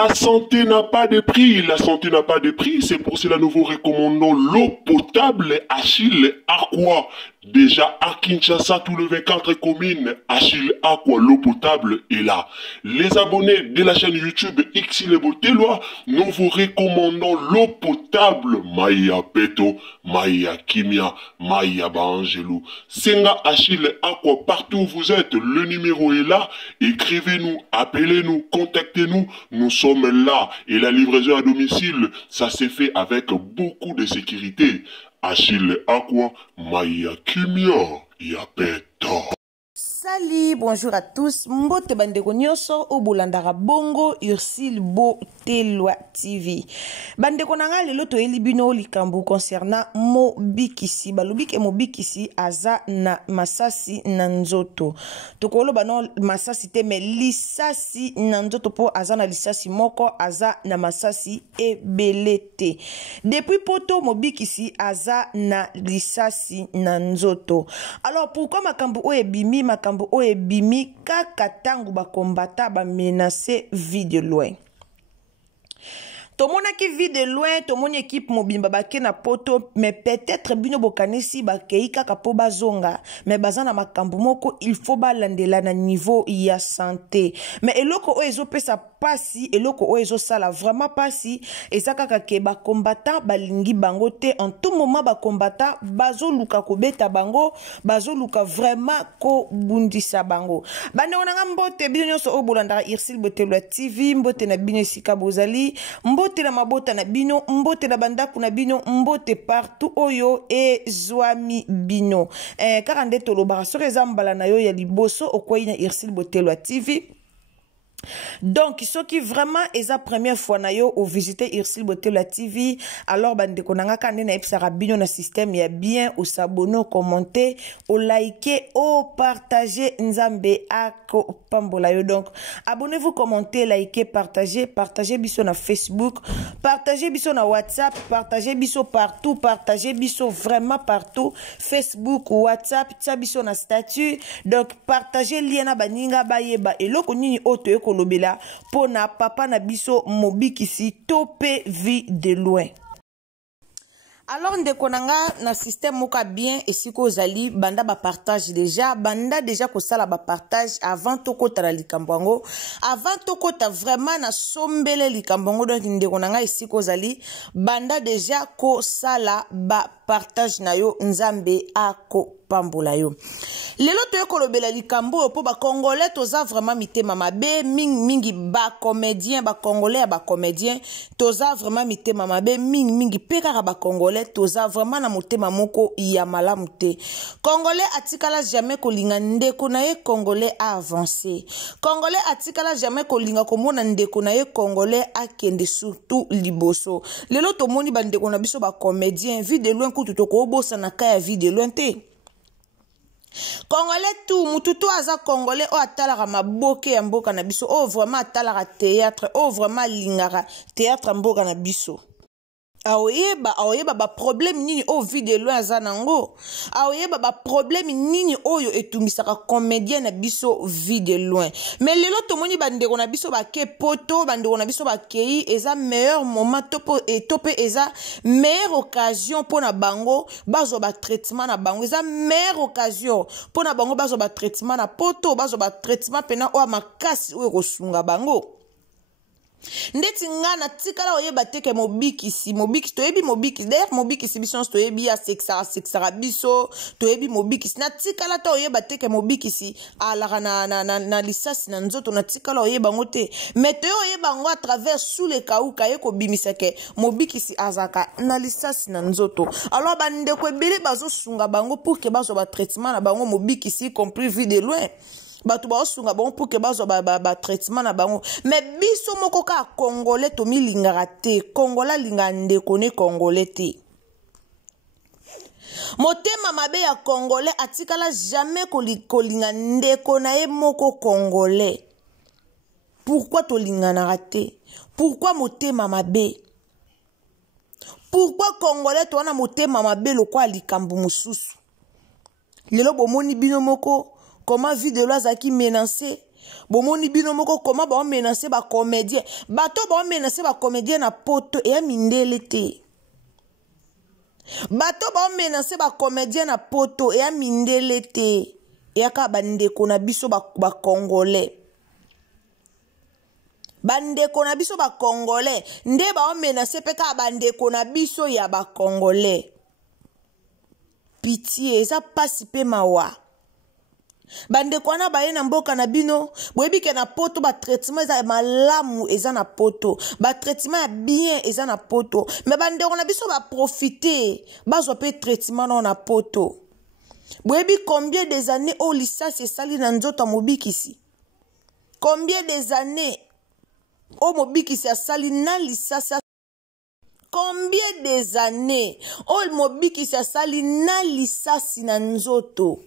La santé n'a pas de prix, la santé n'a pas de prix, c'est pour cela nous vous recommandons l'eau potable Achille Aqua. Déjà à Kinshasa, tous les 24 communes, Achille Aqua, l'eau potable est là. Les abonnés de la chaîne YouTube Xile Boteloa, nous vous recommandons l'eau potable Maya Peto, Maya Kimia, Maya Bangelou. Senga Achille Aqua, partout où vous êtes, le numéro est là. Écrivez-nous, appelez-nous, contactez-nous. Nous sommes là. Et la livraison à domicile, ça s'est fait avec beaucoup de sécurité. Achille Aqua, Maya Kimia, Yapeto. Salut, bonjour à tous. Mbote bandeko nyonso o bolandaka bongo Ursile Boteloa TV. Bandeko nanga lelo to elibino likambu concernant Mobikisi. Balobike Mobikisi aza na masasi na nzoto. Tokolo bano masasi te me lisasi na nzoto po aza na lisasi moko aza na masasi ebelete. Depuis poto Mobikisi aza na lisasi na nzoto. Alors pourquoi makambu o ebimi makambu o ebimi kaka tangu bakombata ba menacer vie de loin. Tomona ki vie de loin, tomoni équipe mobimba bake na poto, mais peut-être bino bokanisi bakei kaka po bazonga, mais bazana makambu moko il faut balandela na niveau ya santé. Mais eloko o ezo pesa pasi, eloko o ezo sala vraiment pasi, eza kaka ke ba combattant balingi bango te en tout moment ba combattant bazo luka ko beta bango, bazo luka vraiment ko bundisa bango. Bande onanga mbote bino nyonso o bolandaka Ursile Boteloa TV, mbote na bino sika bozali, mbote na mabota na bino, mbote na bandaku na bino, mbote partout oyo e zwami bino. Kaka nde tolobaka soki eza mbala na yo ya liboso okwei na Ursile Boteloa TV. Donc, ceux qui vraiment est la première fois na yo au visiter Ursile Boteloa TV, alors bande konanga kande na epsara bino na système ya bien au s'abonner, au commenter, au liker, au partager nzambe ako pambola yo. Donc, abonnez-vous, commentez, likez, partagez biso na Facebook, partagez biso na WhatsApp, partagez biso partout, partagez biso vraiment partout, Facebook, WhatsApp, tia biso na statut. Donc, partagez lien na baninga bayeba eloko nini oto eko lobela pona papa na biso Mobikisi tope vie de loin. Alors ndeko nanga na système moka bien et si ko zali banda ba partage déjà ko sala ba partage avant to kota na likambwango, avant to kota vraiment na sombele likambwango. Donc ndeko nanga esi ko zali banda déjà ko sala ba partage na yo nzambe ako pambola yo. Lelo to ekolobela likambo po ba congolais toza vraiment mitema mabe mingi ba comédien ba congolais ba comédien toza vraiment mitema mabe mingi peka ba congolais toza vraiment na motema moko ya malamu te. Congolais atikala jamais kolinga ndeko na ye congolais a avancé. Congolais atikala jamais kolinga komona ndeko na ye congolais akende surtout liboso. Lelo to moni ba ndeko na biso ba comédien vie de loin kutu to ko bosa na kaya vie de loin te. Congolais tout mututu aza congolais o atalaka maboke ya mboka na biso o vraiment atalaka théâtre o vraiment lingaka théâtre mboka na biso. Aoyeba ba problème nini o vie de loin aza nango. Aoyeba ba problème nini oyo etumisaka comédien na biso vie de loin. Mais lelo tomoni bandeko na biso bake poto, bandeko na biso bakei eza meilleur moment tope eza meilleure occasion pona bango bazo ba traitement na bango, eza meilleure occasion pona bango bazo ba traitement na poto, bazo ba traitement pena o makasi o kosunga bango. Ndeti ngana tikala oyeba teke Mobikisi toyebi Mobikisi d'ailleurs Mobikisi biso toyebi ya sexa biso toyebi Mobikisi na tikala ta oyeba teke Mobikisi alaka na lisasi na nzoto na tikala oyeba ngote mais to oyeba ngo à travers sous les kauka yeko bimisake Mobikisi azaka na lisasi na nzoto. Alors bande ko ebele bazo sunga bango pour que bazo ba traitement na bango Mobikisi compris vie de loin. Batu ba osunga bon pour que bazo ba traitement na bango mais biso moko ka congolais to milingara te congolais linga ndeko ne congolais te. Motema mabe ya congolais atikala jamais kolinga ndeko na ye moko congolais. Pourquoi to linga na raté? Pourquoi motema mabe? Pourquoi congolais to wana motema mabe lokwa likambu mususu? Lelo bomoni bino moko comment vie de lois qui menacé bomoni bino moko koma ba menacer ba comédien bato ba menacer ba comédien na poto e mindele te bato ba menacer ba comédien na poto e mindele te e aka bandeko na biso ba congolais bandeko na biso ba congolais nde ba menacer pe ka bandeko na biso ya ba congolais pitié eza pasi pe mawa bandeko wana baye na mboka na bino boyebi ke na poto ba traitement eza malamu eza na poto ba traitement ya bien eza na poto mais bandeko na biso ba profiter bazwa pe traitement na poto boyebi combien des années o lisasi esali na nzoto mobikisi combien des années o mobikisi asali na lisasi combien des années o mobikisi asali na lisasi na nzoto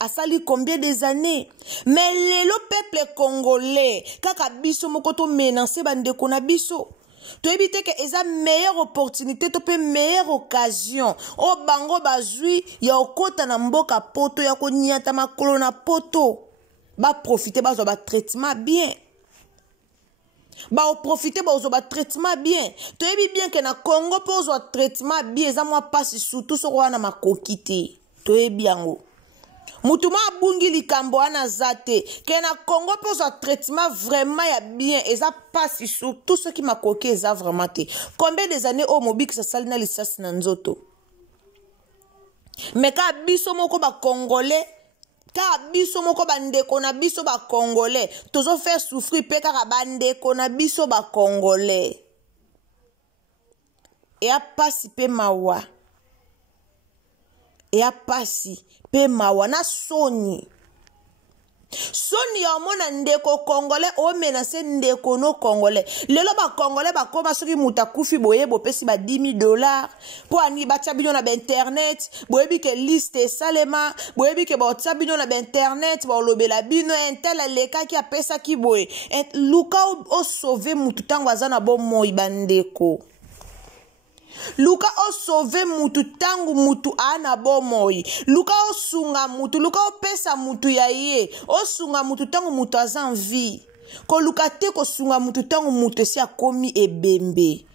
asali combien des années mais lelo peuple congolais kaka biso moko to menacer bandeko na biso to ebite ke eza meilleure opportunité to pe meilleure occasion o bango bazui ya okota na mboka poto ya konyata makolo na poto ba profiter bazwa ba traitement bien ba profiter bazwa ba traitement bien to ebi bien ke na Congo pozwa traitement bien eza mwa pasi surtout so wana makoki te to ebi yango Mutuma abungi likambo wana zate ke na Congo pozwa traitement vraiment ya bien eza pasi sur tout ce qui m'a coqué eza vraiment te combien des années au mobik sa sali na lisasi na nzoto mais ka biso moko ba congolais ka biso moko bandeko na biso ba congolais tozo faire souffrir pe ka bandeko na biso ba congolais e a pasi pe mawa e a pasi pe mawa na soni ya mona ndeko congolais o menacer ndeko no congolais lelo ba congolais ba ko basoki muta kufi boye bopesi ba $10,000 po ani batia bino na internet boyebi ke liste salema boyebi ke ba tia bino na internet ba lobela bino entel leka ki apesa ki boye luka o sauver mutu tango azana bo moi bandeko luka o sauve mutu tangu mutu ana bomoi luka o sunga mutu luka o pesa mutu ya ye o sunga mutu tangu mutu azan vie ko luka te ko sunga mutu tangu mutu si akomi ebembe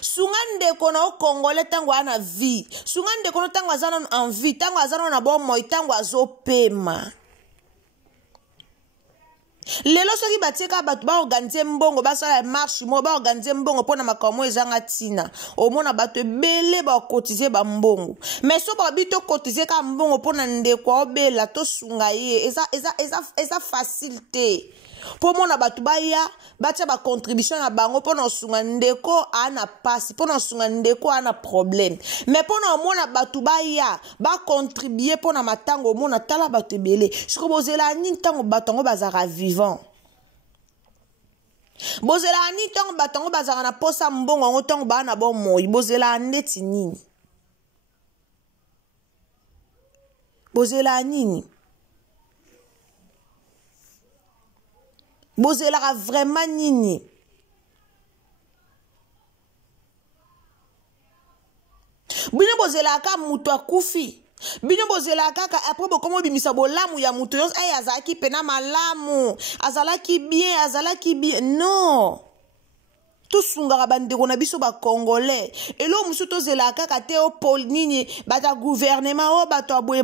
sunga ndeko na o congolais tangu ana vie sunga ndeko no tangu azana en vie tangu azana na bomoi tangu azopema lelo soki batieka bato ba organiser mbongo basala marche mo ba organiser mbongo pona makambo ezanga tina omona bato ebele ba cotiser ba mbongo mais so ba bito cotiser ka mbongo pona ndeko obela to sunga ye eza facilité po mona bato baya batia ba contribution na bango pona sunga ndeko ana passe pona sunga ndeko ana problème mais pona mona bato baya ba contribuer pona matango mona tala bato ebele siko bozela nini tango batango bazara vivant bozela nini tango batango bazara na posa mbongo ngo tango ba na bo moi bozela neti nini bozela nini bozela vraiment nini bino bozela ka mutu akufi bino bozela kaka après bokomo bimisa bolamu ya mutu yos ay azalaki pena malamu azalaki bien non tout sungara bandeko na biso ba congolais elo musu tozela kaka te o pol nini bata gouvernement o bato aboye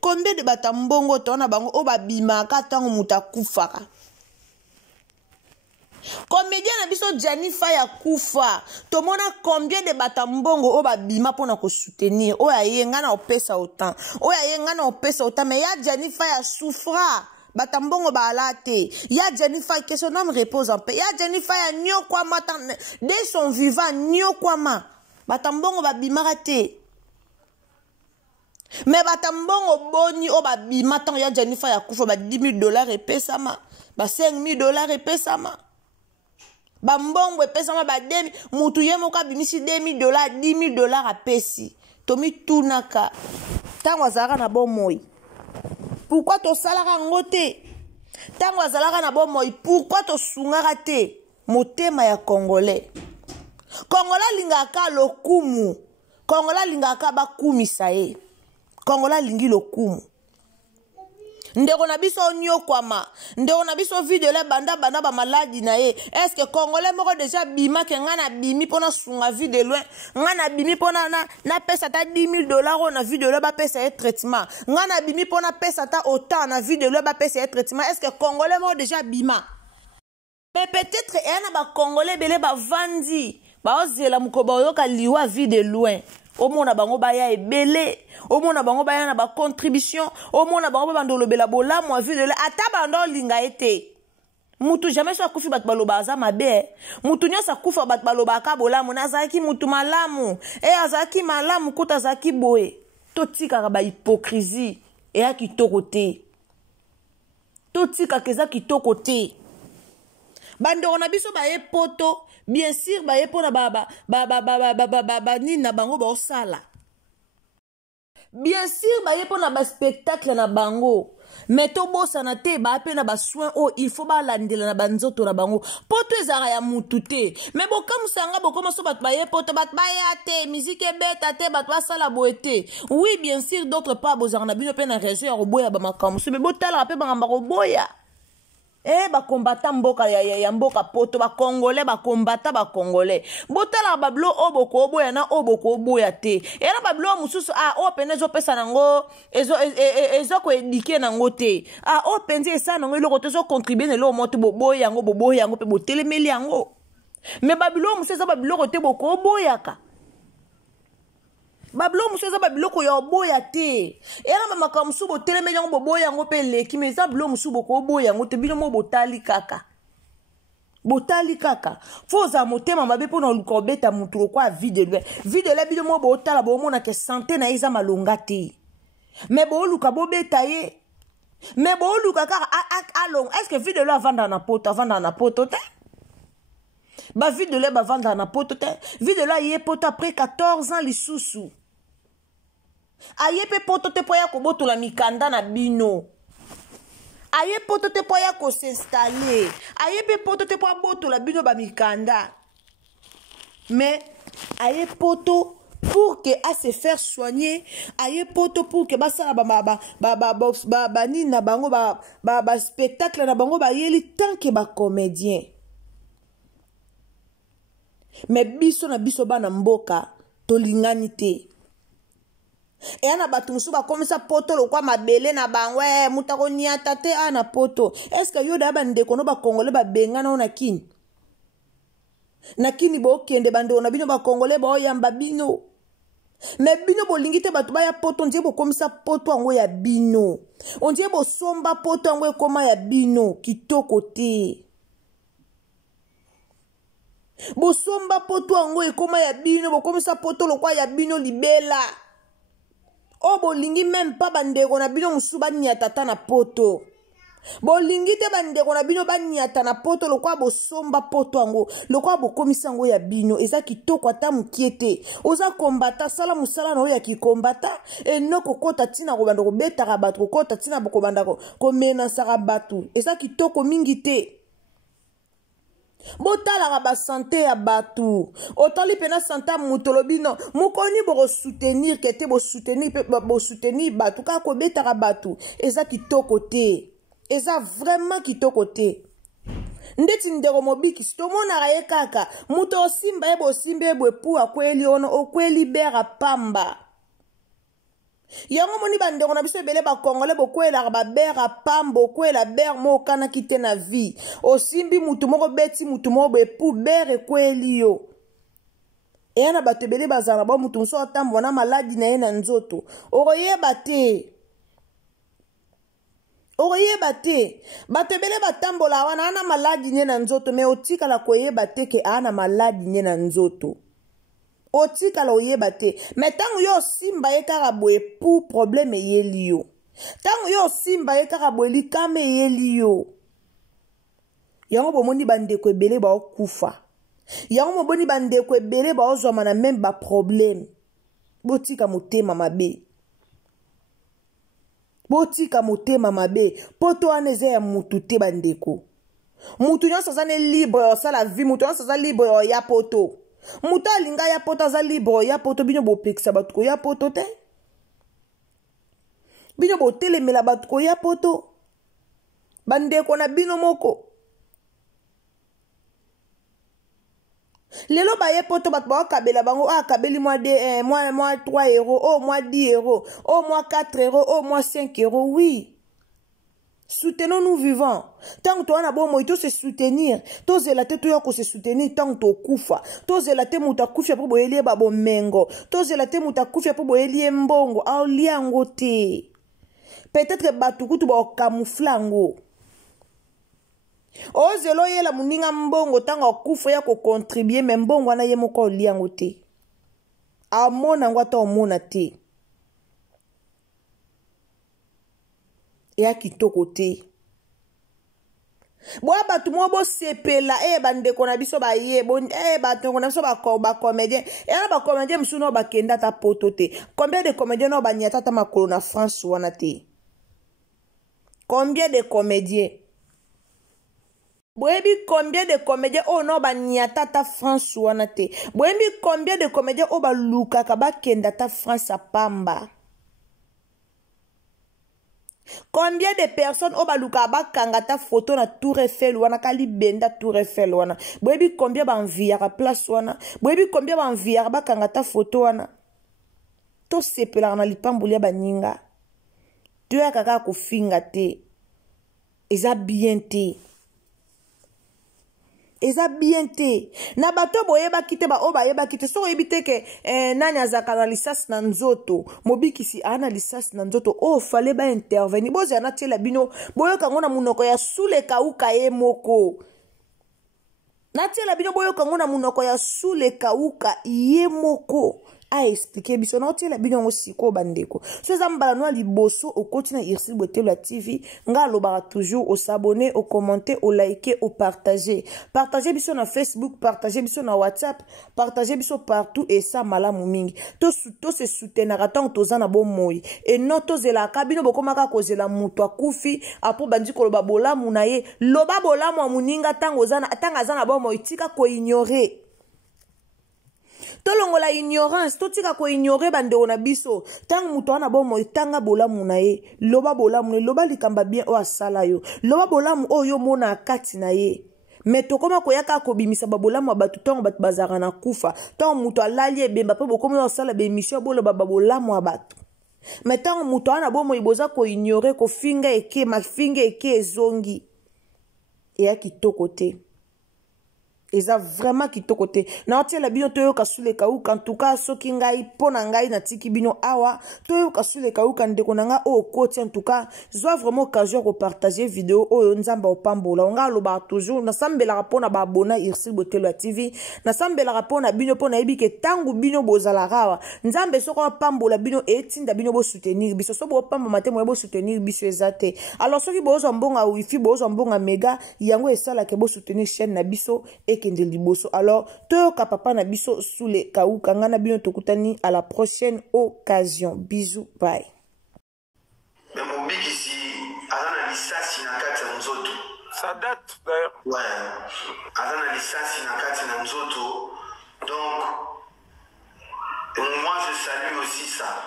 combien de bata mbongo to na bango o babima ka tango mutu akufaka comédien na biso Jennifer ya kufa tomona combien de bata mbongo o babima pona ko soutenir o ayenga na opesa autant mais ya Jennifer ya souffra bata mbongo balate ya Jennifer que son âme repose en paix ya Jennifer ya nyokwa mata dès son vivant nyokwa ma bata mbongo babima te mais bata mbongo boni o babima tant ya Jennifer ya kufa ba $10,000 epesama ba $5,000 epesama bambongo epesama ba demi mutu ye moko abimisi $10,000 $10,000 apesi tomi tunaka tango azalaka na bomoi pourquoi tosalaka ngo te tango azalaka na bomoi pourquoi tosungaka te motema ya congolais lingaka lokumu congolais lingaka bakumisa ye congolais lingi lokumu ndeko na biso onyokwama ndeko na biso video le banda ba maladi na ye est-ce que congolais moko déjà bima ke nga na bimi pona sunga vie de loin nga na bimi pona na pesa ta $10,000 na video le ba pesa ye traitement nga na bimi pona pesa ta autant na video le ba pesa ye traitement est-ce que congolais moko déjà bima mais peut-être ena ba congolais belé ba vandi ba ozela mukoba oyoka liwa vie de loin omona bango baya ebele omona bango baya na ba contribution omona bango bandolobela bolamu vie de loin ata bando linga ete mutu jamais so akufi bat baloba aza mabe mutu nyonso akufa bat baloba ka bolamu nazaki mutu malamu azaki malamu kuta azaki boye totika ba hypocrisie ya kitoko te totika keza kitoko te bandeko na biso baye poto bien sûr baye pona nini na bango baosala bien sûr baye pona baspectacle na bango mais tobosana te bape na basoin oyo il faut balandela na banzoto na bango poto ezalaka ya mutu te mais bokamusanga bokoma so bato baye poto bato baya te miziki ebeta te bato basala boye te oui bien sûr d'autre part bozalaka na bino mpe na région ya koboya bamakambo so me botalaka mpe bangamba koboya bakombata mboka ya mboka poto bakongole bakombata bakongole botala bablo oboko oboya na oboko oboya te era bablo mususu opene ezopesa nango ezo koedike nango te openzi esa nango eloko te ezo contribuer na eloko moto boboya yango mpe botelemeli yango me babilo mususu eza babiloko te boko oboyaka babilo musu eza babiloko ya oboya te era mamaka musu botelemeli yango boboya yango mpe leki me eza bilo musu boko oboya yango te bino mo botali kaka fo ozala motema mabe mpo na oluka obeta mutu lokwa vide lwe bino mo botala bomonake sante na ye eza malonga te me booluka bobeta ye me booluka kaka alonga estce vide lwe avandaka na poto te bavide lwe bavandaka na poto te vide lwe aye poto après 14 ans lisusu aye pe poto te po ya kobotola mikanda na bino aye poto te po ya kosinstalle aye pe poto te po abotola bino bamikanda mais aye poto pour que à se faire soigner aye poto pour que basala nini na bango spectacle na bango bayeli tant que bacomédien mais biso na biso bana mboka tolingani te na bato mosusu bakomisa poto lokwa mabele na bango mutu akoniata te na poto estce yo daya bandeko no bakongole babengana o na kini bokende bandeko na bino bakongole baoyamba bino me bino bolingi te bato baya poto ondie bokomisa poto yango ya bino ondie bosomba poto yango ekoma ya bino kitoko te bosomba poto yango ekoma ya bino bokomisa poto lokwa ya bino libela bolingi même pas bandeko na bino musu baniata ta na poto bolingi te bandeko na bino baniata na poto lokwa bosomba poto yango lokwa bokomisa yango ya bino eza kitoko ata mokie te oza kombata sala mosala na oyo ya kikombata enoko kota ntina kobanda kobetaka bato kokota ntina bokobanda komenasaka bato eza kitoko mingi te botalaka basante ya bato otali pena sante ya moto lobi no mokoni bokosoutenir ke te bosoutenir bato kaka kobetaka bato eza kitoko te eza vraiment kitoko te ndeti ndeko mobikisi tomonaka ye kaka moto osimba ye bosimba ye bwepu akweli ono okweli bera pamba yango moni bandeko na biso ebele bakongole bokwelaka babera pamba okwela bere mo okanaki te na vie osimbi mutu moko beti mutu moko bepu bere ekweli yo eya na bato ebele bazala na bo mutu mosu atambola na maladi na ye na nzoto okoyeba te bato ebele batambola wana ana maladi nye na nzoto me otikala koyeba te ke ana maladi nye na nzoto otikala oyeba te me ntango yo osimba ye kaka boye pour problème eyeli yo ntango yo osimba ye kaka boye likama eyeli yo yango bomoni bandeko ebele baokufa yango moboni bandeko ebele baozwama na meme baproblème botika motema mabe poto wana eza ya mutu te bandeko mutu nyonso aza ne libre osala vie mutu nyonso aza libre oya poto mutu alinga ya poto aza libre ya poto bino bopekisa bato koya poto te bino botelemela bato koya poto bandeko na bino moko lelo baye poto bato bakabela bango akabeli moi 3 euros oh moi 10 euros oh moi 4 euros oh moi 5 euros oui. Soutenons nous vivants. Tant que tu as un bon moyen, tu se soutenir. Tu as la tête, tu as se soutenir tant que tu koufa. Tu as la tête, tu as koufa pour boyer babo mengo. Tu as la tête, tu as koufa pour boyer mbongo. Ah liango te. Peut-être que batuku tu ba camouflango. O zelo ye la muninga mbongo tanga koufa ya ko contribuer mais mbongo wana ye moko liango te. Amona ngwa to mona te. Ya kitoko te bo abatu mo bo sepela bandeko na biso ba ye bon bandeko na biso ba comédien ba comédien msuno ba kenda ta poto te. Combien de comédiens no ba nyata ta makolo na France wana te? Combien de comédiens? Boyebi combien de comédiens no ba nyata ta France wana te? Boyebi combien de comédiens ba luka ka ba kenda ta France a pamba? Combien de personnes au baluka bakanga ta photo na Tour Eiffel wana kali benda Tour Eiffel wana? Boyebi combien ba enviara place wana? Boyebi combien ba enviara bakanga ta photo wana? To sepela na lipambulia baninga. Tu ya kaka ko finga te. Eza bien te. Eza bien te. Na bato boyeba kite ba oba yeba kite so ebite ke nani azaka na lisasi na nzoto. Mobikisi ana lisasi na nzoto. Oh fallait ba intervenir. Boza na tela bino boyoka ngona munoko ya sule kauka ye moko. Na tela bino boyoka ngona munoko ya sule kauka ye moko. A expliquer biso na tela bino siko bandeko. So zambala no liboso au continue Irsil Boté la TV nga lobara toujours au s'abonner, au commenter, au liker, au partager. Partager biso na Facebook, partager biso na WhatsApp, partager biso partout et ça malamu mingi. To se soutenir tant to zana bon moi. Et non to zela kabino bokomaka ko zela muto akufi apo bandi ko loba bolamu na ye. Loba bolamu amuninga tango zana tanga zana bon moi tika ko ignorer. Tolongo la ignorance, to tika ko ignorer bandeko na biso. Tang muto wana bomo tanga bolamu na ye. Loba bolamu, loba likamba bien o asala yo. Loba bolamu o yo mona kati na ye. Mais to koma ko yaka ko bimisa babolamu abatu tongo bat bazara na kufa. Tang muto alali ebemba pe bokomo osala be mission bolo babolamu abatu. Mais tang muto wana bomo iboza ko ignorer ko finga eke ma finga eke ezongi. E ya kitoko te. Eza vraiment kitoko te. Na otie la bino toyo kasule kauka en tout cas soki ngai pona ngai na tiki bino awa toyo kasule kauka ndeko na nga o koti en tout cas zwa vraiment occasion ko partager vidéo oyo nzamba opambola nga loba toujours na sambela rapona ba abona Irsil Boté la TV na sambela rapona bino pona ebike tangu bino bozala rawa nzambe soko pambola bino etinda bino bo soutenir biso so bo pamba matemo bo soutenir biso ezate alors soki bozo mbonga wifi bozo mbonga mega yango esala ke bo soutenir chaîne na biso kende liboso. Alors, toyoka papa na biso sous les kauka ngana bino tokutani à la prochaine occasion. Bisous, bye. Mais mon big ici, Azana Lissasi Nakati Nzoto. Ça date d'ailleurs. Ouais. Azana Lissasi Nakati Nzoto. Donc, moi je salue aussi ça.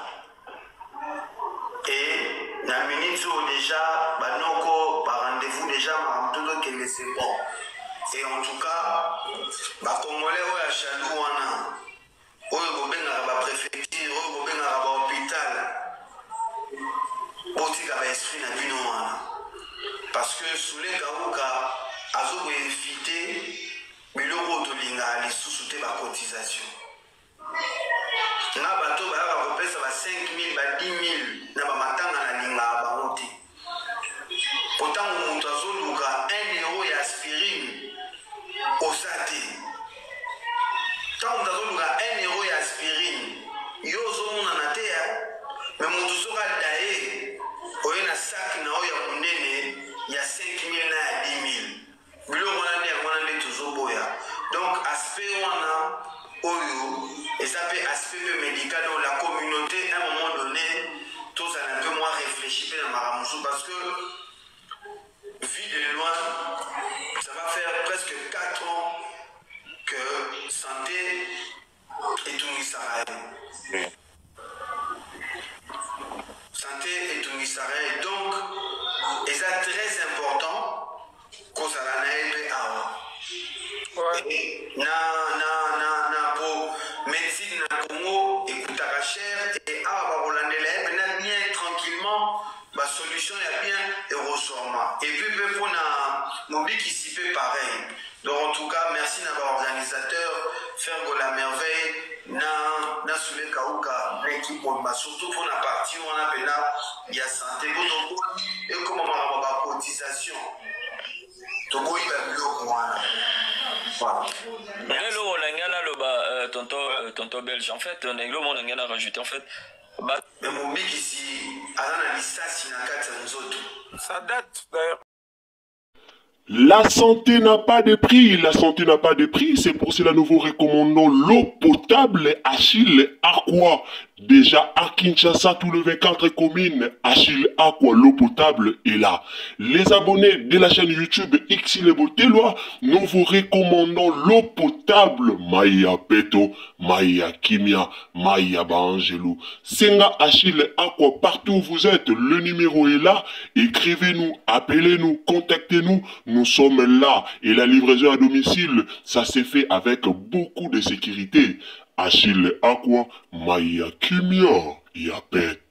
Et, na minute déjà, Banoko, par rendez-vous déjà, Maramtodo Kele c'est bon. Et en tout cas, les Congolais ont chalou wana, ont benga ba préfecture, ont benga ba hôpital, ont ba esprit na bino wana. Parce que sous les kauka, azo ko éviter biloko to linga li sous-souté ba cotisation. Na bato ba repesa ba 5000 ba 10000 na ba matanga na linga ba oti. Pourtant on azo luka 1 euro ya aspirine. Osati. Quand on a donné 1 euro d'aspirine, yo zomona na terre, mais mon tout sera d'ailleurs, on a un sac na oya munene, il y a 5000 na 10000. Bilo on a toujours boya. Donc aspect wana oyo, et ça fait aspect médical dans la communauté à un moment donné, tout ça un peu moins réfléchi dans Maramoussou parce que vie de loin, ça va faire presque 4 ans que santé est tout Israël. Santé santé et tout et donc c'est très important qu'on s'allie na pour médecine na Congo écoute à cher et maintenant bien tranquillement ma solution est bien et ressort et puis pour mon but qui s'y fait pareil. Donc en tout cas merci à l'organisateur faire la merveille na soule kauka l'équipe surtout pour la partie où on a il y a santé et comment on a ma cotisation Togo il va mieux voilà. Tonton belge en fait on a rajouté en fait mais mon but ici à la licence ça date d'ailleurs. La santé n'a pas de prix, la santé n'a pas de prix, c'est pour cela nous vous recommandons l'eau potable Achille Aqua. Déjà à Kinshasa, tous les 24 communes, Achille Aqua, l'eau potable est là. Les abonnés de la chaîne YouTube Xile Boteloa, nous vous recommandons l'eau potable Maya Peto, Maya Kimia, Maya Bangelou. Senga Achille Aqua, partout où vous êtes, le numéro est là. Écrivez-nous, appelez-nous, contactez-nous. Nous sommes là et la livraison à domicile, ça s'est fait avec beaucoup de sécurité. Achille Aqua, Maya Kimia, Yapet.